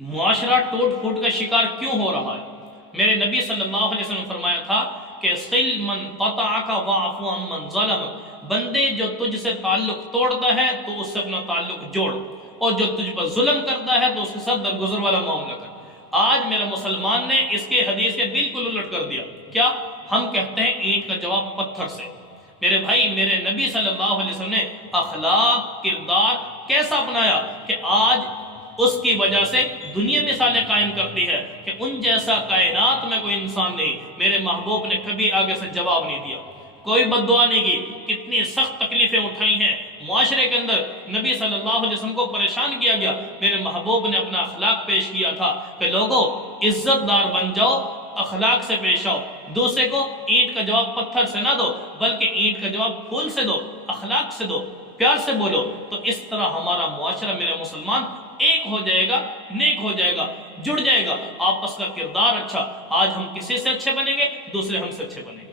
معاشرہ ٹوٹ پھوٹ کا شکار کیوں ہو رہا ہے؟ میرے نبی صلی اللہ علیہ وسلم نے فرمایا تھا کہ صل من قطعک واعف عمن ظلم، بندے جو تجھ سے تعلق توڑتا ہے تو اس سے اپنا تعلق جوڑ، اور جو تجھ پر ظلم کرتا ہے تو اس کے ساتھ درگزر والا معاملہ کر۔ آج میرا مسلمان نے اس کے حدیث کے بالکل الٹ کر دیا۔ کیا؟ ہم کہتے ہیں اینٹ کا جواب پتھر سے۔ میرے بھائی، میرے نبی صلی اللہ علیہ وسلم نے اخلاق، کردار کیسا اپنایا کہ آج اس کی وجہ سے دنیا مثالیں قائم کرتی ہے کہ ان جیسا کائنات میں کوئی انسان نہیں۔ میرے محبوب نے کبھی آگے سے جواب نہیں دیا، کوئی بد دعا نہیں کی، کتنی سخت تکلیفیں اٹھائی ہیں معاشرے کے اندر۔ نبی صلی اللہ علیہ وسلم کو پریشان کیا گیا، میرے محبوب نے اپنا اخلاق پیش کیا تھا کہ لوگوں عزت دار بن جاؤ، اخلاق سے پیش آؤ، دوسرے کو اینٹ کا جواب پتھر سے نہ دو بلکہ اینٹ کا جواب پھول سے دو، اخلاق سے دو، پیار سے بولو۔ تو اس طرح ہمارا معاشرہ، میرے مسلمان، ایک ہو جائے گا، نیک ہو جائے گا، جڑ جائے گا، آپس کا کردار اچھا۔ آج ہم کسی سے اچھے بنیں گے، دوسرے ہم سے اچھے بنیں گے۔